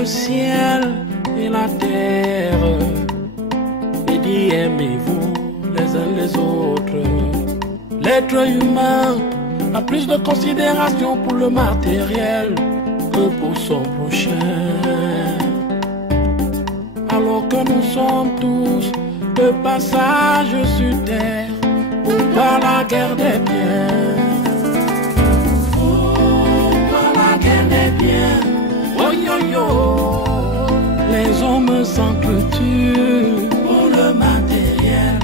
le ciel et la terre et dit aimez-vous les uns les autres. L'être humain a plus de considération pour le matériel que pour son prochain. Alors que nous sommes tous de passage sur terre par la guerre des biens. Pour la guerre des biens. Oh yo yo, les hommes s'entretuent pour le matériel.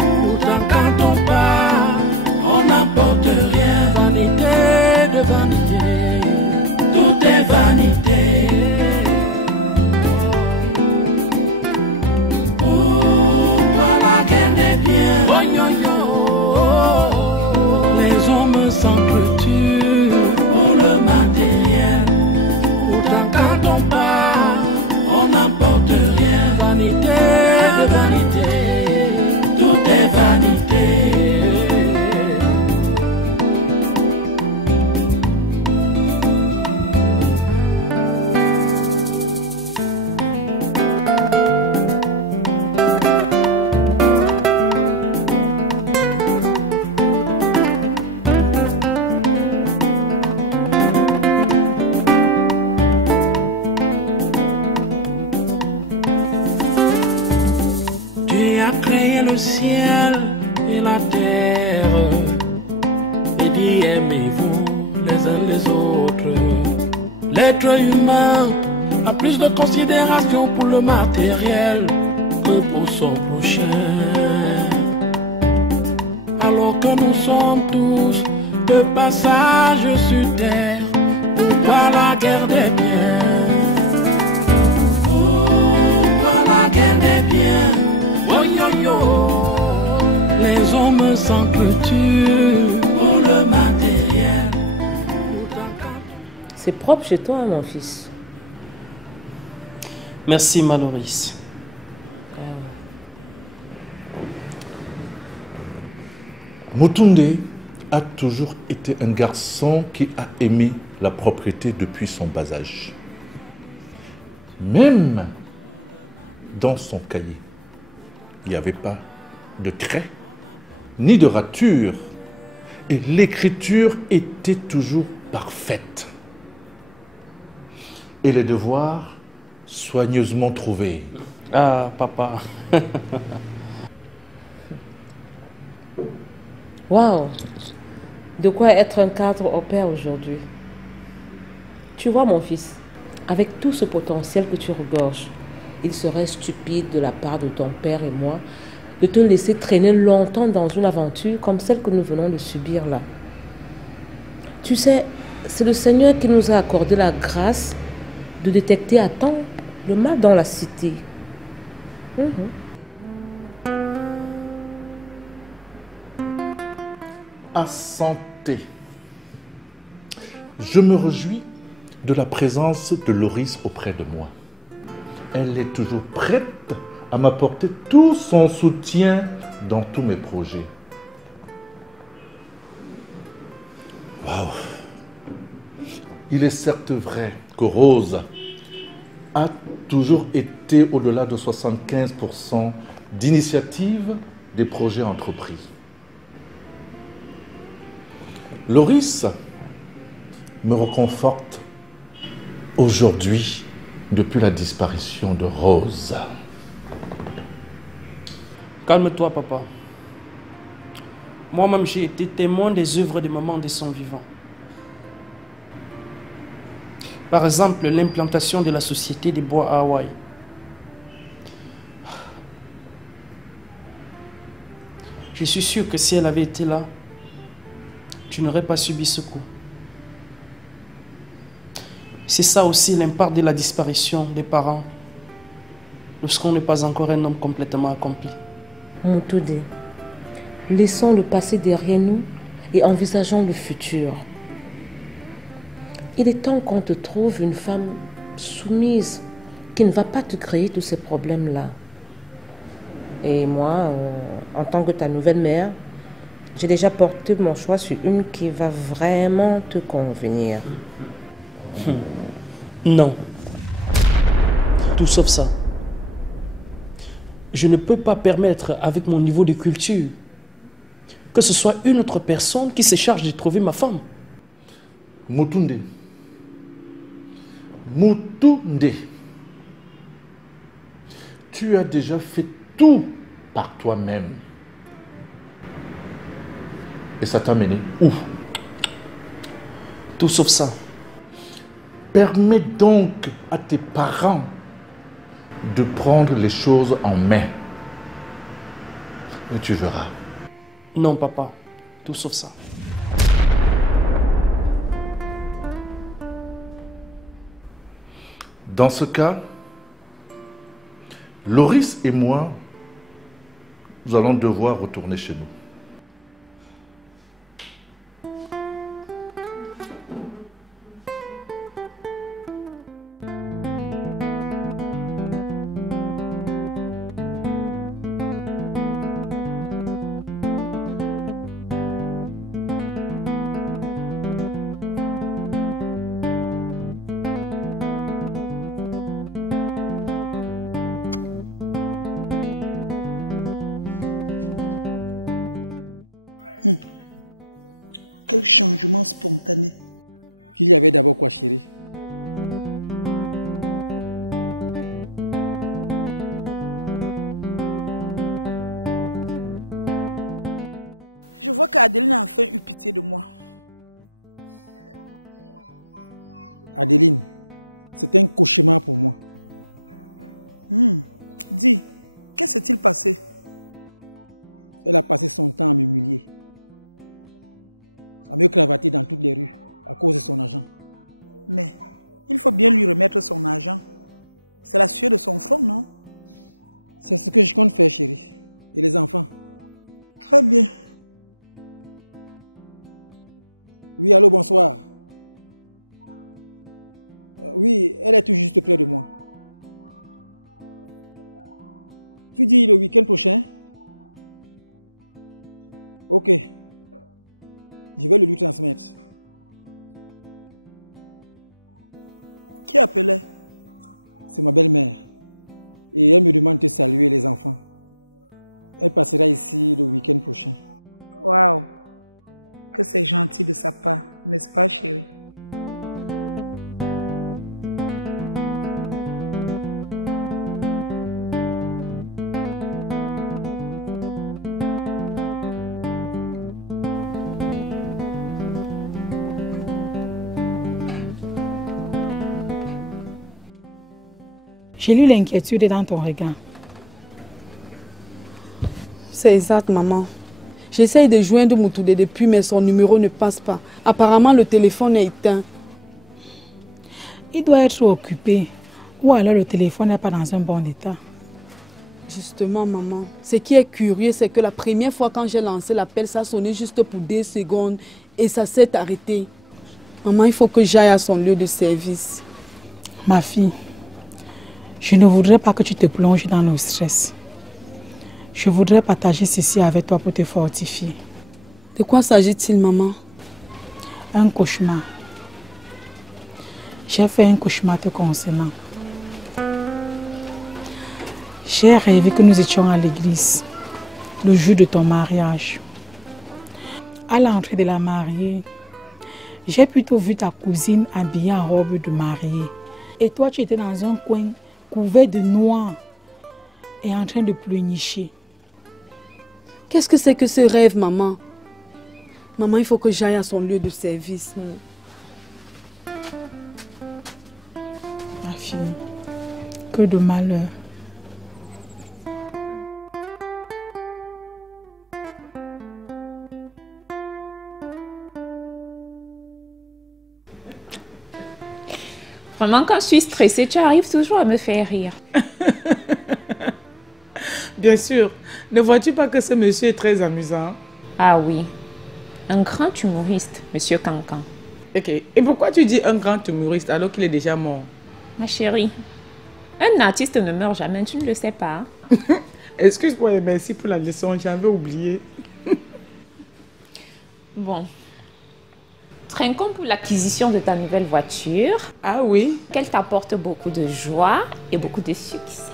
Pourtant quand on part, on n'emporte rien. Vanité de vanité, tout est vanité. Pourquoi la guerre des biens? Oh yo yo, les hommes s'entretuent pour le matériel. Quand on part, on n'emporte rien. Vanité de vanité, tout est vanité. Le ciel et la terre et dit aimez-vous les uns les autres. L'être humain a plus de considération pour le matériel que pour son prochain. Alors que nous sommes tous de passage sur terre par la guerre des biens. Pour la guerre des biens. Oh yo yo, les hommes s'entretuent pour le matériel. C'est propre chez toi, mon fils. Merci, Maloris. Mutunde a toujours été un garçon qui a aimé la propreté depuis son bas âge. Même dans son cahier, il n'y avait pas de craie, ni de rature. Et l'écriture était toujours parfaite. Et les devoirs soigneusement trouvés. Ah, papa. Waouh! De quoi être un cadre au père aujourd'hui. Tu vois, mon fils, avec tout ce potentiel que tu regorges, il serait stupide de la part de ton père et moi de te laisser traîner longtemps dans une aventure comme celle que nous venons de subir là. Tu sais, c'est le Seigneur qui nous a accordé la grâce de détecter à temps le mal dans la cité. À santé. Je me réjouis de la présence de Loris auprès de moi. Elle est toujours prête à m'apporter tout son soutien dans tous mes projets. Waouh! Il est certes vrai que Rose a toujours été au-delà de 75% d'initiative des projets entrepris. Loris me réconforte aujourd'hui depuis la disparition de Rose. Calme-toi, papa. Moi-même, j'ai été témoin des œuvres de maman de son vivant. Par exemple, l'implantation de la société des bois à Hawaï. Je suis sûr que si elle avait été là, tu n'aurais pas subi ce coup. C'est ça aussi l'impact de la disparition des parents lorsqu'on n'est pas encore un homme complètement accompli. Mutunde, laissons le passé derrière nous et envisageons le futur. Il est temps qu'on te trouve une femme soumise qui ne va pas te créer tous ces problèmes-là. Et moi, en tant que ta nouvelle mère, j'ai déjà porté mon choix sur une qui va vraiment te convenir. Non. Tout sauf ça. Je ne peux pas permettre, avec mon niveau de culture, que ce soit une autre personne qui se charge de trouver ma femme. Mutunde. Mutunde. Tu as déjà fait tout par toi-même. Et ça t'a mené où? Tout sauf ça. Permets donc à tes parents de prendre les choses en main. Et tu verras. Non, papa. Tout sauf ça. Dans ce cas, Loris et moi, nous allons devoir retourner chez nous. Quel changement spontané. Qu'il y avait d'abord quoi, chérie? Je vois qu'Adeline a enfin eu pitié de moi. Adeline, c'est un cauchemar pour moi. Dis, qu'est-ce qui s'est-il passé? Elle a passé son temps à m'humilier, à me cravater dans toutes les rues à cause de son argent. Mais il faut bien lui remettre son argent. C'est la sueur de son front, non? C'est ce que je compte faire, chérie. Et les enfants? Très bien. Oui, allô, bonsoir. Oui, elle est tout juste près de moi. Tu dis le week-end prochain? Ok. Je vais le lui transmettre. Qui appelait? C'est ma belle-mère. Et elle me demande de saluer les enfants. Elle passera ici le week-end prochain. Waouh! Que c'est gentil de sa part, n'est-ce pas, chérie? J'ai lu l'inquiétude dans ton regard. C'est exact, maman. J'essaye de joindre Mutunde depuis, mais son numéro ne passe pas. Apparemment, le téléphone est éteint. Il doit être occupé. Ou alors le téléphone n'est pas dans un bon état. Justement, maman. Ce qui est curieux, c'est que la première fois quand j'ai lancé l'appel, ça sonnait juste pour 2 secondes et ça s'est arrêté. Maman, il faut que j'aille à son lieu de service. Ma fille, je ne voudrais pas que tu te plonges dans le stress. Je voudrais partager ceci avec toi pour te fortifier. De quoi s'agit-il, maman? Un cauchemar. J'ai fait un cauchemar te concernant. J'ai rêvé que nous étions à l'église, le jour de ton mariage. À l'entrée de la mariée, j'ai plutôt vu ta cousine habillée en robe de mariée. Et toi, tu étais dans un coin couvert de noir et en train de pleurnicher. Qu'est-ce que c'est que ce rêve, maman? Maman, il faut que j'aille à son lieu de service. Ma fille, que de malheur. Vraiment, quand je suis stressée, tu arrives toujours à me faire rire. Bien sûr. Ne vois-tu pas que ce monsieur est très amusant? Ah oui. Un grand humoriste, monsieur Cancan. Ok. Et pourquoi tu dis un grand humoriste alors qu'il est déjà mort? Ma chérie, un artiste ne meurt jamais, tu ne le sais pas. Excuse-moi et merci pour la leçon, j'avais oublié. Bon. Trinquons pour l'acquisition de ta nouvelle voiture. Ah oui? Qu'elle t'apporte beaucoup de joie et beaucoup de succès.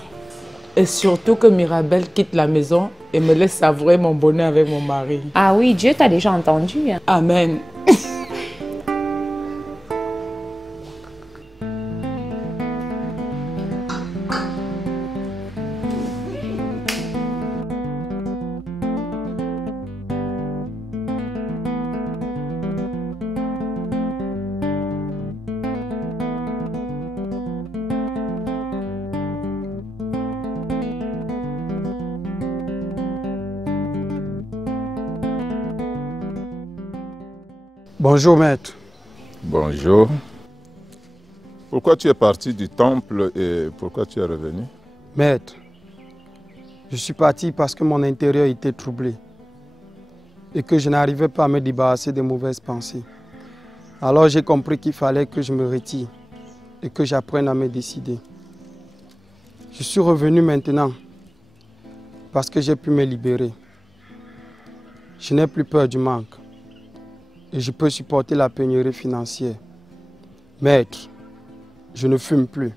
Et surtout que Mirabel quitte la maison et me laisse savourer mon bonheur avec mon mari. Ah oui, Dieu t'a déjà entendu. Hein. Amen. Bonjour, maître. Bonjour. Pourquoi tu es parti du temple et pourquoi tu es revenu? Maître, je suis parti parce que mon intérieur était troublé et que je n'arrivais pas à me débarrasser des mauvaises pensées. Alors j'ai compris qu'il fallait que je me retire et que j'apprenne à me décider. Je suis revenu maintenant parce que j'ai pu me libérer. Je n'ai plus peur du manque. Et je peux supporter la pénurie financière. Maître, je ne fume plus.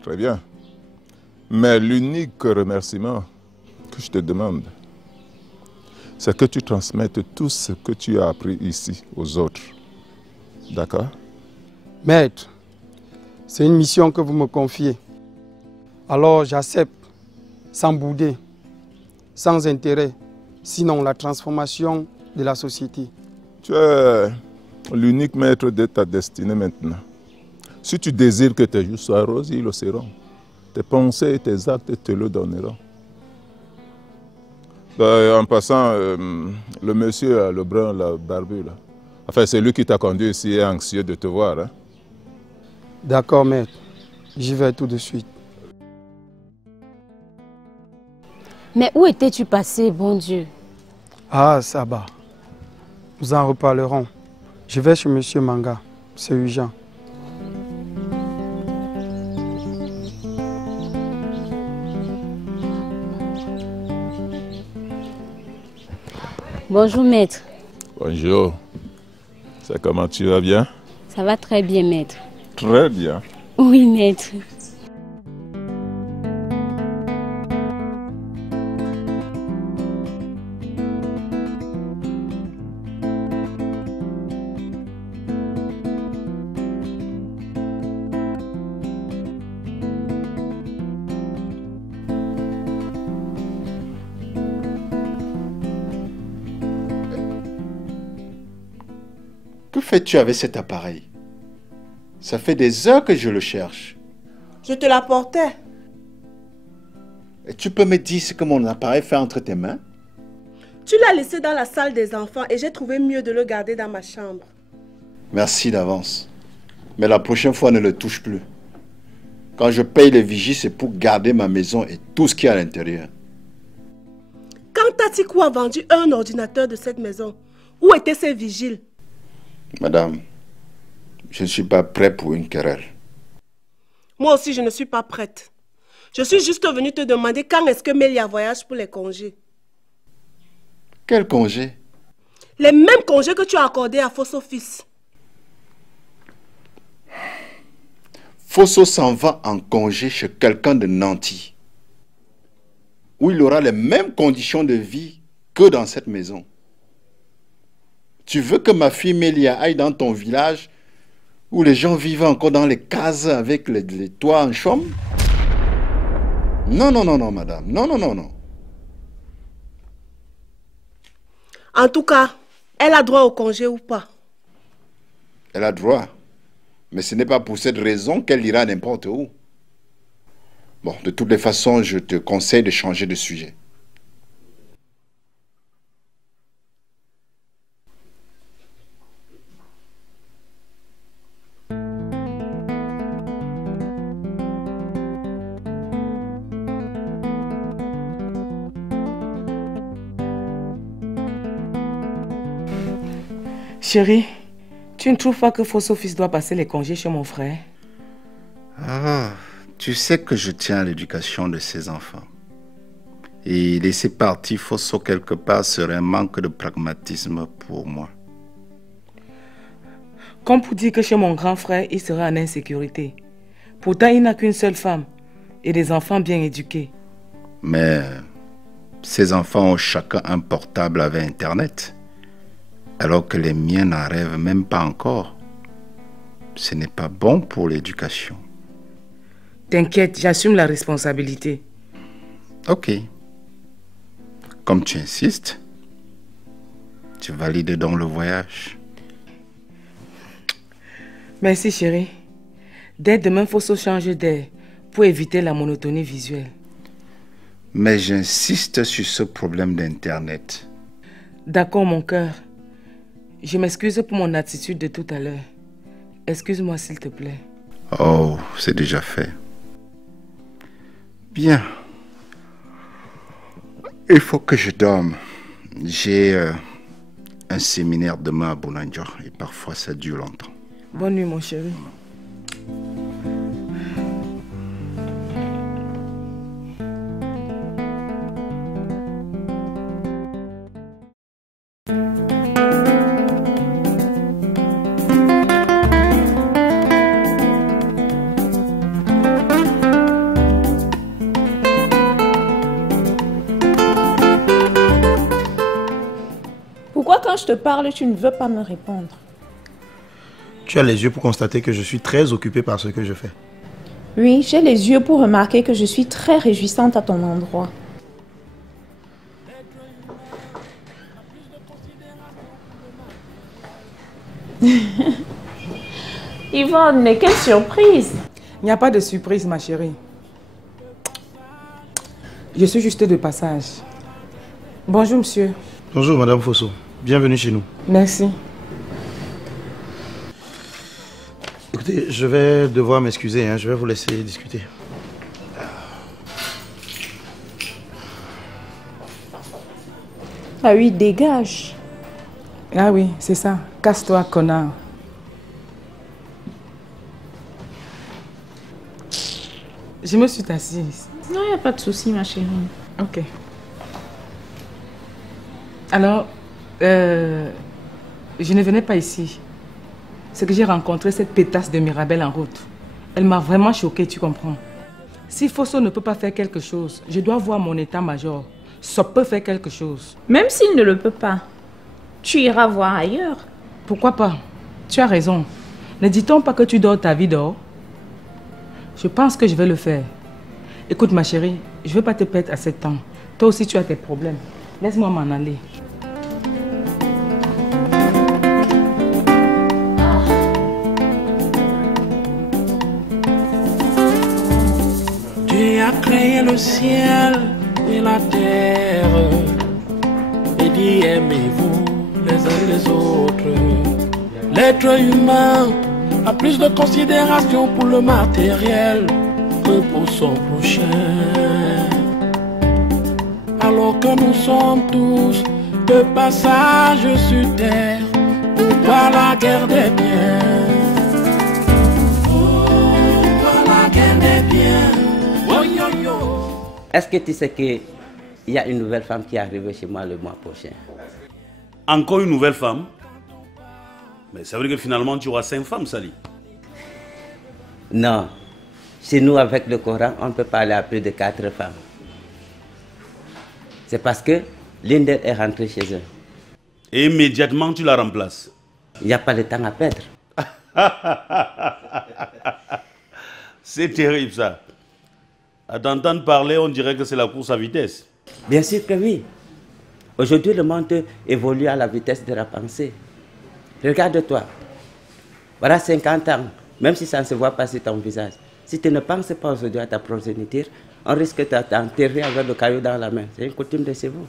Très bien. Mais l'unique remerciement que je te demande, c'est que tu transmettes tout ce que tu as appris ici aux autres. D'accord? Maître, c'est une mission que vous me confiez. Alors j'accepte, sans bouder, sans intérêt, sinon la transformation de la société. Tu es l'unique maître de ta destinée maintenant. Si tu désires que tes jours soient roses, ils le seront. Tes pensées et tes actes te le donneront. En passant, le monsieur, le brun, le barbu, là. Enfin, c'est lui qui t'a conduit ici et est anxieux de te voir. Hein? D'accord, maître. J'y vais tout de suite. Mais où étais-tu passé, bon Dieu? Ah, ça va. Nous en reparlerons. Je vais chez monsieur Manga. C'est urgent. Bonjour, maître. Bonjour. C'est comment tu vas bien? Ça va très bien, maître. Très bien. Oui, maître. Que fais-tu avec cet appareil? Ça fait des heures que je le cherche. Je te l'apportais. Et tu peux me dire ce que mon appareil fait entre tes mains? Tu l'as laissé dans la salle des enfants et j'ai trouvé mieux de le garder dans ma chambre. Merci d'avance. Mais la prochaine fois, ne le touche plus. Quand je paye les vigies, c'est pour garder ma maison et tout ce qu'il y a à l'intérieur. Quand Tatikou a vendu un ordinateur de cette maison, où étaient ses vigiles? Madame, je ne suis pas prêt pour une querelle. Moi aussi, je ne suis pas prête. Je suis juste venue te demander quand est-ce que Mélia voyage pour les congés. Quel congé? Les mêmes congés que tu as accordés à Fosso fils. Fosso s'en va en congé chez quelqu'un de nanti, où il aura les mêmes conditions de vie que dans cette maison. Tu veux que ma fille Mélia aille dans ton village où les gens vivent encore dans les cases avec les toits en chaume? Non, non, non, non, madame. Non, non, non, non. En tout cas, elle a droit au congé ou pas? Elle a droit. Mais ce n'est pas pour cette raison qu'elle ira n'importe où. Bon, de toutes les façons, je te conseille de changer de sujet. Chérie, tu ne trouves pas que Fosso fils doit passer les congés chez mon frère? Ah, tu sais que je tiens à l'éducation de ses enfants. Et laisser partir Fosso quelque part serait un manque de pragmatisme pour moi. Comme pour dire que chez mon grand frère, il sera en insécurité. Pourtant, il n'a qu'une seule femme et des enfants bien éduqués. Mais ces enfants ont chacun un portable avec Internet, alors que les miens n'en rêvent même pas encore. Ce n'est pas bon pour l'éducation. T'inquiète, j'assume la responsabilité. Ok. Comme tu insistes, tu valides donc le voyage. Merci chérie. Dès demain, il faut se changer d'air pour éviter la monotonie visuelle. Mais j'insiste sur ce problème d'Internet. D'accord, mon cœur. Je m'excuse pour mon attitude de tout à l'heure. Excuse-moi, s'il te plaît. Oh, c'est déjà fait. Bien. Il faut que je dorme. J'ai un séminaire demain à Bounandja et parfois ça dure longtemps. Bonne nuit, mon chéri. Pourquoi quand je te parle, tu ne veux pas me répondre? Tu as les yeux pour constater que je suis très occupée par ce que je fais. Oui, j'ai les yeux pour remarquer que je suis très réjouissante à ton endroit. Yvonne, mais quelle surprise! Il n'y a pas de surprise, ma chérie. Je suis juste de passage. Bonjour, monsieur. Bonjour, Madame Fosso. Bienvenue chez nous. Merci. Écoutez, je vais devoir m'excuser, hein. Je vais vous laisser discuter. Ah oui, dégage. Ah oui, c'est ça. Casse-toi, connard. Je me suis assise. Non, il n'y a pas de souci, ma chérie. Ok. Alors, je ne venais pas ici. C'est que j'ai rencontré cette pétasse de Mirabelle en route. Elle m'a vraiment choquée, tu comprends. Si Fosso ne peut pas faire quelque chose, je dois voir mon état-major. Ça peut faire quelque chose. Même s'il ne le peut pas, tu iras voir ailleurs. Pourquoi pas? Tu as raison. Ne dit-on pas que tu dors ta vie dehors? Je pense que je vais le faire. Écoute ma chérie, je ne veux pas te perdre à 7 ans. Toi aussi tu as tes problèmes. Laisse-moi m'en aller. Tu as créé le ciel et la terre et dit aimez-vous les uns les autres. L'être humain a plus de considération pour le matériel que pour son prochain. Alors que nous sommes tous de passage sur terre, toi la guerre des biens, toi la guerre des biens. Oh yo yo. Est-ce que tu sais qu'il y a une nouvelle femme qui est arrivée chez moi le mois prochain? Encore une nouvelle femme? Mais ça veut dire que finalement tu auras 5 femmes, Sali. Non. Chez nous, avec le Coran, on ne peut pas aller à plus de 4 femmes. C'est parce que l'une d'elles est rentrée chez eux. Et immédiatement, tu la remplaces. Il n'y a pas de temps à perdre. C'est terrible, ça. À t'entendre parler, on dirait que c'est la course à vitesse. Bien sûr que oui. Aujourd'hui, le monde évolue à la vitesse de la pensée. Regarde-toi. Voilà 50 ans, même si ça ne se voit pas sur ton visage. Si tu ne penses pas aujourd'hui à ta progéniture, on risque de t'enterrer avec le caillou dans la main. C'est une coutume de chez vous.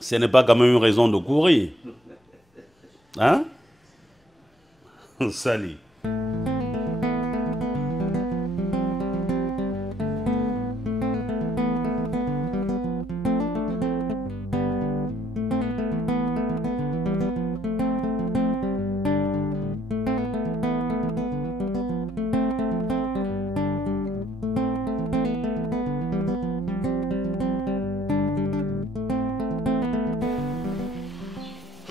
Ce n'est pas quand même une raison de courir. Hein? Sali.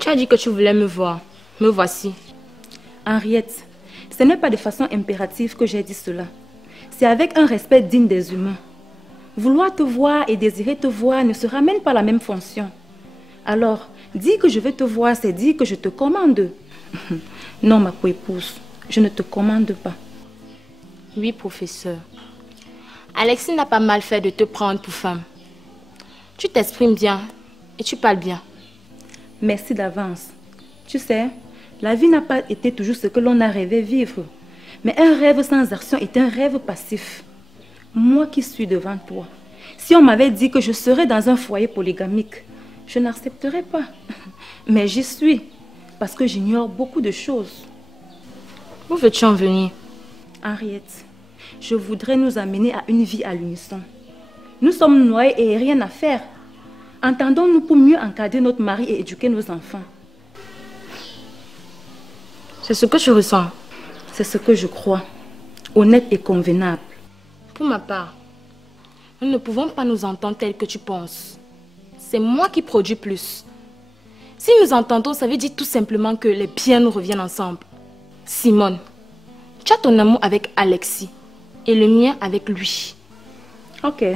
Tu as dit que tu voulais me voir. Me voici. Henriette, ce n'est pas de façon impérative que j'ai dit cela. C'est avec un respect digne des humains. Vouloir te voir et désirer te voir ne se ramène pas à la même fonction. Alors, dire que je veux te voir, c'est dire que je te commande. Non, ma coépouse, je ne te commande pas. Oui, professeur. Alexis n'a pas mal fait de te prendre pour femme. Tu t'exprimes bien et tu parles bien. Merci d'avance. Tu sais, la vie n'a pas été toujours ce que l'on a rêvé vivre. Mais un rêve sans action est un rêve passif. Moi qui suis devant toi, si on m'avait dit que je serais dans un foyer polygamique, je n'accepterais pas. Mais j'y suis, parce que j'ignore beaucoup de choses. Où veux-tu en venir? Henriette, je voudrais nous amener à une vie à l'unisson. Nous sommes noyés et rien à faire. Entendons-nous pour mieux encadrer notre mari et éduquer nos enfants. C'est ce que tu ressens? C'est ce que je crois, honnête et convenable. Pour ma part, nous ne pouvons pas nous entendre tel que tu penses. C'est moi qui produis plus. Si nous entendons, ça veut dire tout simplement que les biens nous reviennent ensemble. Simone, tu as ton amour avec Alexis et le mien avec lui. Ok.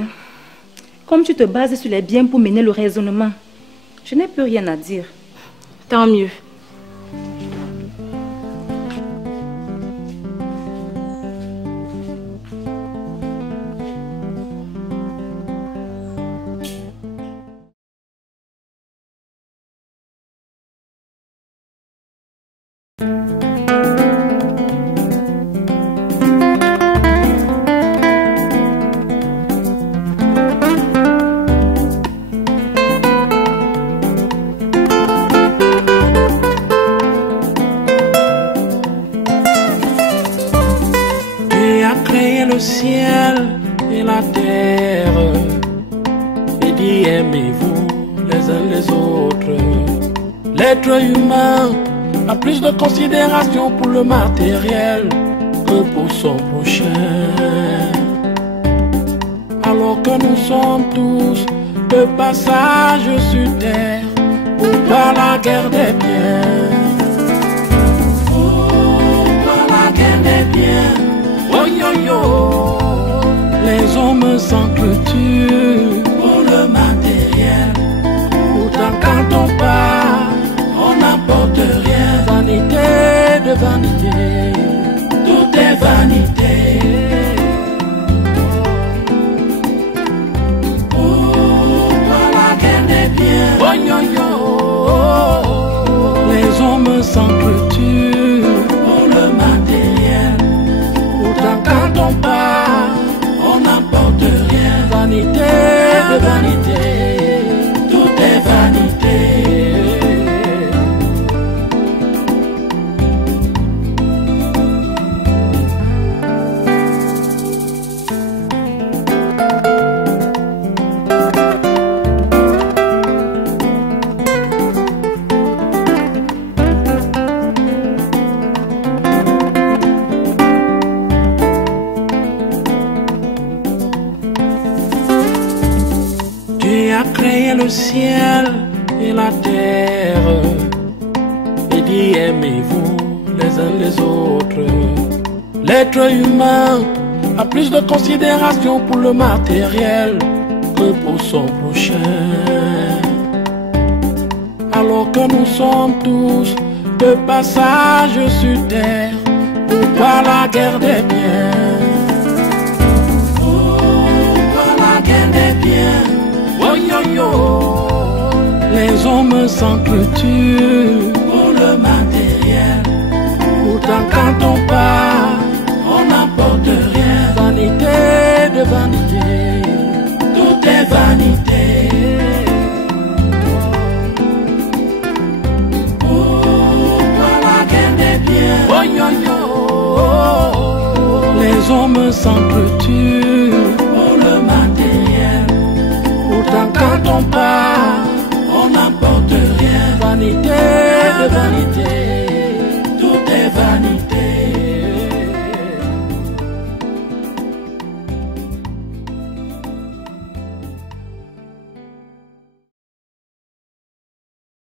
Comme tu te bases sur les biens pour mener le raisonnement, je n'ai plus rien à dire. Tant mieux. Les hommes s'entretuent.